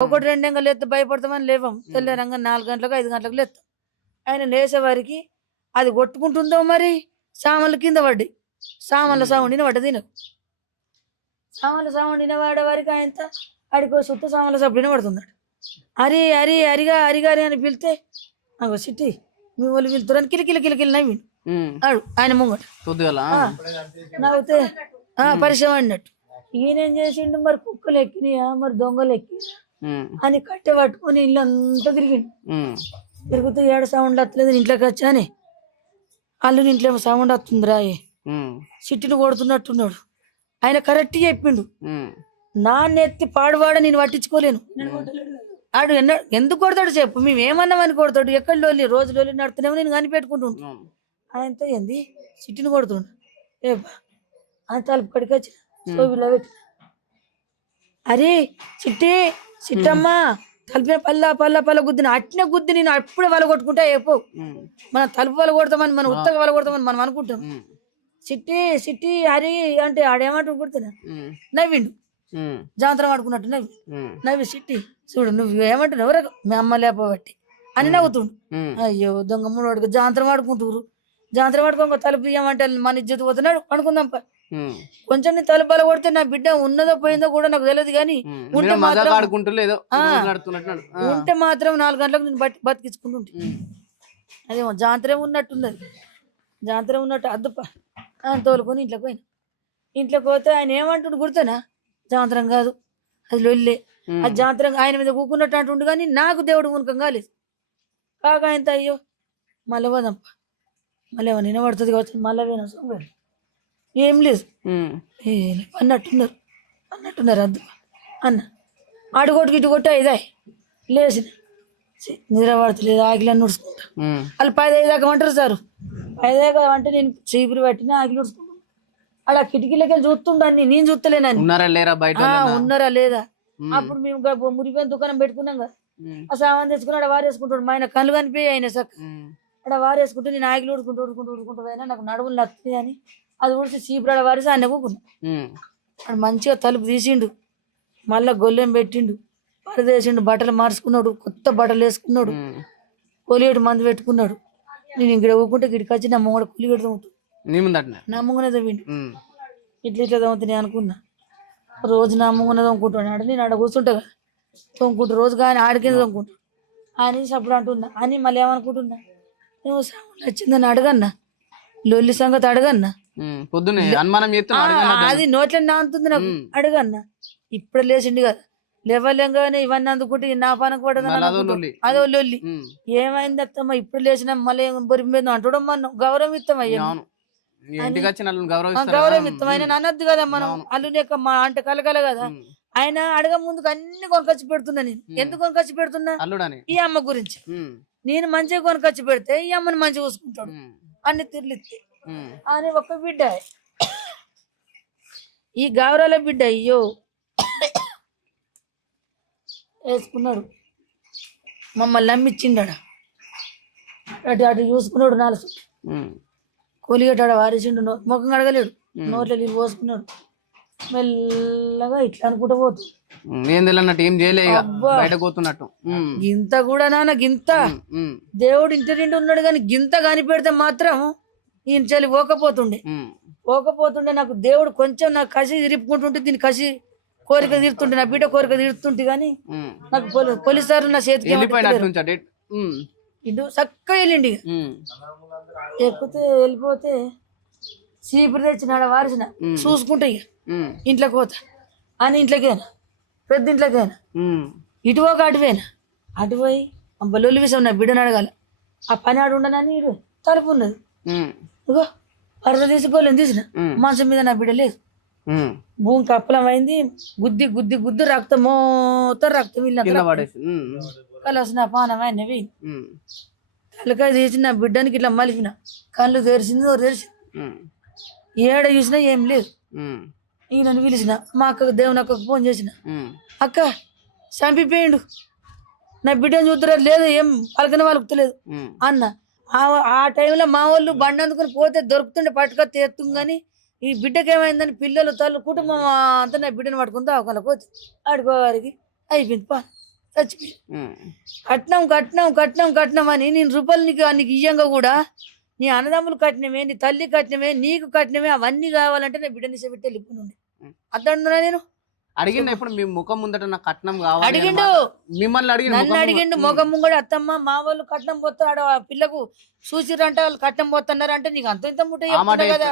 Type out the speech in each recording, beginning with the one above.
ఒకటి 2 గంటలు లేస్తే భయపడతామని లేవం. తెల్లారంగా 4 గంటలకు 5 గంటలకు లేస్తాం. ఆయన లేచేవారికి అది కొట్టుకుంటుందో మరి సామాన్లు కింద పడ్డాయి. సామాన్ల సౌండిన పడ్డది నాకు. సామాన్ల సౌండిన వాడే వారికి ఆయనతో ఆడికో సుత్త సామాన్ల సప్పుడిన పడుతున్నాడు. అరి అరి అరిగా అరిగారి అని పిలితే నాకు సిట్టి మీ వాళ్ళు పిలుతురని కిలికిలి నవ్వి ఆడు ఆయన ముంగట నవ్వుతే పరిశ్రమ అన్నట్టు. ఈయనేం చేసిండు మరి కుక్కలు ఎక్కినాయా మరి దొంగలు ఎక్కినా అని కట్టె పట్టుకొని ఇల్లు అంతా తిరిగిండు. తిరుగుతూ ఏడ సౌండ్ వస్తలేదు ఇంట్లోకి వచ్చాని అల్లుని ఇంట్లో సౌండ్ వస్తుందిరా సిట్టిని కొడుతున్నట్టున్నాడు. ఆయన కరెక్ట్ చెప్పిండు. నాన్నెత్తి పాడువాడ నేను పట్టించుకోలేను. ఆడు ఎందుకు కొడతాడు చెప్పు, మేము ఏమన్నామని కొడతాడు. ఎక్కడ లోలి రోజు లోలి నడుతున్నామో నేను కనిపెట్టుకుంటుంటాను. ఆయనతో ఏంది సిట్టిని కొడుతుండు. ఏ ఆయన తలుపు కడికి వచ్చి సోబిలో పెట్టి అరే సిట్టి సిట్టమ్మా తలుపునే పల్ల గుద్దిన అట్నే గుద్ది నేను అప్పుడే వల కొట్టుకుంటా చెప్పు. మన తలుపు వల కొడతామని మనం ఉత్తగా వల కొడతామని మనం అనుకుంటాం. సిట్టి సిట్టి హరి అంటే ఆడేమంటూ కొడుతున్నా నవ్విండు. జాంతరం ఆడుకున్నట్టు నవ్వి సిట్టి చూడు నువ్వు ఏమంటున్నావు ఎవరు మీ అమ్మ లేపబట్టి అని నవ్వుతుండు. అయ్యో దొంగ మూడు జాంతరం ఆడుకుంటురు. జాంతరం ఆడుకో తలుపు తీయమంటే మన ఇజ్జత్ పోతున్నాడు అనుకుందాంప. కొంచెం నీ తలుపాలు కొడితే నా బిడ్డ ఉన్నదో పోయిందో కూడా నాకు తెలియదు. కానీ ఉంటే మాత్రం 4 గంటలకు నేను బతికించుకుంటుంటే అదేమో జాంతరం ఉన్నట్టున్నది. జాంతరం ఉన్నట్టు అద్దుప తోలుకొని ఇంట్లోకి పోయినా. ఇంట్లోకి పోతే ఆయన ఏమంటుండు గుర్తునా జాంతరం కాదు అది లొల్లే. అది జాంతరం ఆయన మీద కూకున్నట్టు అంటుండు. కానీ నాకు దేవుడు మునకం కాలేదు. కాక ఆయనతో అయ్యో మళ్ళీ పోదాంప మళ్ళీ ఏమో నిలబడుతుంది కావచ్చు మళ్ళీ పోయినా సోమవారం ఏం లేదు అన్నట్టున్నారు అద్దు అన్న ఆడుకోటికి ఇటు కొట్టి 5 లేచిన నిద్ర పడతలేదు ఆకిలని నుడుచుకుంటా. వాళ్ళు 10 దాకా అంటారు సార్ 5 అంటే నేను చీపురు పెట్టిన ఆకిలి నుడుచుకుంటాను. అలా కిటికీలకి వెళ్ళి చూస్తుండీ నేను చూస్తలేనని ఉన్నారా లేదా. అప్పుడు మేము మురిపోయిన దుకాణం పెట్టుకున్నాం కదా ఆ సామాన్ తెచ్చుకుని అక్కడ వారేసుకుంటాడు. మా ఆయన కళ్ళు కనిపి ఆయన సక్క అక్కడ వారేసుకుంటూ నేను ఆకిలి ఊడుకుంటూ పోయినా నాకు నడువులు నచ్చింది అని అది ఊడిచి చీపురాడ వారేసి ఆయన కూకున్నా. అక్కడ మంచిగా తలుపు తీసిండు మళ్ళా గొల్లెం పెట్టిండు పరదేసిండు బట్టలు మార్చుకున్నాడు కొత్త బట్టలు వేసుకున్నాడు కొలిగేటు మందు పెట్టుకున్నాడు. నేను ఇక్కడ ఊకుంటే ఇక్కడికి వచ్చి నా ముంగడ కొలిగేటు తమ్ముతాడు నా ముంగనే తవ్విండు. ఇట్లా తమ్ముతుంది అనుకున్నా. రోజు నా ముంగనే తమ్ముకుంటాడు నేను ఆడ కూర్చుంటా తోముకుంటూ రోజు కానీ ఆడికింద తోముకుంటా అని అప్పుడు అంటున్నా అని మళ్ళీ ఏమనుకుంటున్నా నువ్వు సౌండ్ వచ్చిందని అడగన్నా లొల్లి సంగతి అడగన్నా అది నోట్ల నాంతుంది నాకు అడగన్నా. ఇప్పుడు లేచిండు కదా లేవలేగానే ఇవన్నీ అందుకుంటే నా పనకు పడదు అదో లొల్లి ఏమైంది అత్తమ్మా ఇప్పుడు లేచిన మళ్ళీ బొరిపోయింది అంటడం మనం గౌరవం ఇస్తాం అయ్యా గౌరవం ఇస్తాం. ఆయన అనద్దు కదా మనం అల్లుని యొక్క మా అంటే కలకల కదా. ఆయన అడగ ముందుకు అన్ని కొనకొచ్చి పెడుతున్నా. నేను ఎందుకు కొనకొచ్చి పెడుతున్నా ఈ అమ్మ గురించి. నేను మంచిగా కొనకొచ్చి పెడితే ఈ అమ్మని మంచిగా చూసుకుంటాడు అన్ని తిర్లిస్తే అని ఒక బిడ్డ ఈ గౌరవ బిడ్డ అయ్యో వేసుకున్నాడు మమ్మల్ని నమ్మిచ్చిండాడ అటు అటు చూసుకున్నాడు 4 కొలిగేటాడ వారేసిండు ముఖం అడగలేడు నోట్లో నీళ్ళు పోసుకున్నాడు మెల్లగా ఇట్లా అనుకుంటా పోతుంది. గింత కూడా నాన్న గింత దేవుడు ఇంటి నిండి ఉన్నాడు కానీ గింత కనిపెడితే మాత్రం ఈయన చలి పోకపోతుండే నాకు దేవుడు కొంచెం నాకు కసి తిరుపుకుంటుంటే దీని కసి కోరిక తీరుతుంటే నా బిడ్డ కోరిక తీరుతుంటే గానీ నాకు పోలీసారు నా చేతికి ఇటు చక్కగా వెళ్ళిండి. ఎక్కితే వెళ్ళిపోతే చీపురు తెచ్చినాడ వారిసిన చూసుకుంటా ఇక ఇంట్లోకి పోతా అని ఇంట్లోకైనా పెద్ద ఇంట్లోకైనా ఇటు ఒక అటు పోయి బలొల్లి విషయం నా బిడ్డను అడగాల ఆ పని ఆడు ఉండనని ఇడు తలుపు ఉన్నది ఇగో పరద తీసుకోలేని తీసిన మనసు మీద నా బిడ్డ లేదు. భూమి కప్పలం అయింది గుద్ది రక్తం మొత్తం రక్తం కలసి నా పానం అయినవి తలకాయ తీసి నా బిడ్డనికి ఇట్లా మలిపిన కళ్ళు తెరిచింది ఏడ చూసినా ఏం లేదు. ఈయనను పిలిచిన మా అక్కకు దేవుని అక్కకు ఫోన్ చేసిన అక్క చంపిపోయిండు నా బిడ్డను చూద్దరా లేదు ఏం పలకన వాళ్ళకుతలేదు అన్న. ఆ టైంలో మా వాళ్ళు బండి అందుకుని పోతే దొరుకుతుండే పట్టుకొస్తే ఎత్తుం కానీ ఈ బిడ్డకి ఏమైందని పిల్లలు తల్లు కుటుంబం అంతా నా బిడ్డను పట్టుకుందా ఒకళ్ళ పోతే ఆడుకోవారికి అయిపోయింది పా చచ్చిపోయి ఉమ్. కట్నం కట్నం కట్నం కట్నం అని నేను రూపాయలు నీకు ఇయ్యంగా కూడా నీ అన్నదమ్ములు కట్నమే నీ తల్లి కట్నమే నీకు కట్నమే అవన్నీ కావాలంటే నేను బిడ్డని సేపెట్టి వెళ్ళిపోయింది అర్థంటున్నా నేను అడిగిండు ఇప్పుడు మీ ముఖం ముందట నాకు కట్నం కావాలి అని అడిగిండు మిమ్మల్ని అడిగిండు నన్ను ముఖం అడిగిండు మొగం ముంగడు అత్తమ్మ మా వాళ్ళు కట్నం పోతాడు ఆ పిల్లకు చూసిరంట వాళ్ళు కట్నం పోతున్నారు అంటే నీకు అంత ఇంత ముట్ట ఆ మాట చెప్తున్నా కదా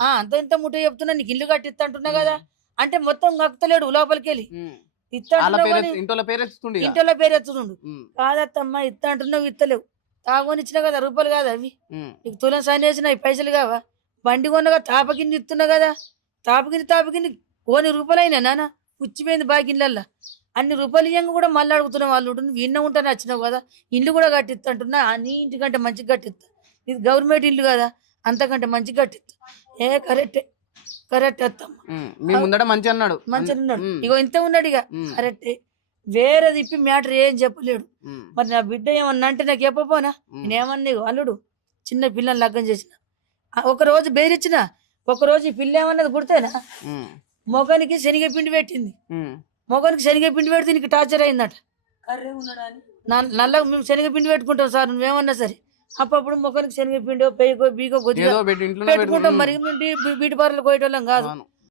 ఆ. అంత ఇంత ముట్ట చెప్తున్నా నీకు ఇల్లు కట్టిస్తా అంటున్నా కదా అంటే మొత్తం కక్కుతలేడు లోపలికి వెళ్ళి ఉమ్. ఇస్తా వాళ్ళ అంటున్నావు పేరు కానీ ఇంట్లో పేరు ఎత్తుతుండే ఇక. ఇంట్లో పేరు ఎత్తుతుండు ఉమ్. కాదత్తమ్మ ఇస్తా అంటున్నావు ఇస్తలేవు తాగొని ఇచ్చినా కదా రూపాయలు కాదా అవి ఉమ్. నీకు తులం సాయం చేసిన ఈ పైసలు కావా బండి కొన్నగా తాపకింది ఇస్తున్నా కదా తాపకింది కోని రూపాయలు అయినా నాన్న పుచ్చిపోయింది బాగిళ్ళల్లో అన్ని రూపాయలు ఇయ్యంగా కూడా మళ్ళీ అడుగుతున్న వాళ్ళు నువ్వు ఇన్న ఉంటాను వచ్చినావు కదా ఇల్లు కూడా కట్టిస్తా అంటున్నా నీ ఇంటికంటే మంచిగా కట్టిస్తా ఇది గవర్నమెంట్ ఇల్లు కదా అంతకంటే మంచిగా కట్టిస్తా కరెక్ట్ అత్తమ్మ ఉమ్. మీ ముందట మంచి అన్నాడు మంచిగా ఉన్నాడు ఉమ్. ఇగో ఇంత ఉన్నాడు ఇక ఉమ్. కరెక్టే వేరే తిప్పి మ్యాటర్ ఏం చెప్పలేడు ఉమ్. మరి నా బిడ్డ ఏమన్నా అంటే నాకు చెప్పపోనా నేనేమన్నా ఇగో అల్లుడు చిన్న పిల్లని లగ్గం చేసిన ఒక రోజు బేరిచ్చిన ఒక రోజు ఈ పిల్ల ఏమన్నది పుడితేనా ఉమ్. మొగానికి శనగపిండి పెట్టింది ఉమ్. మొగానికి శనగపిండి పెడితే నీకు టార్చర్ అయిందట నల్ల మేము శనగపిండి పెట్టుకుంటాం సార్ నువ్వేమన్నా సరే అప్పుడు మొగానికి శనగపిండి పెయ్యకో బీగో కొద్దిగా ఏదో పెట్టి ఇంట్లో పెట్టుకుంటాం మరి బీటి పార్లు కోయటోళ్ళం కాదు అవును.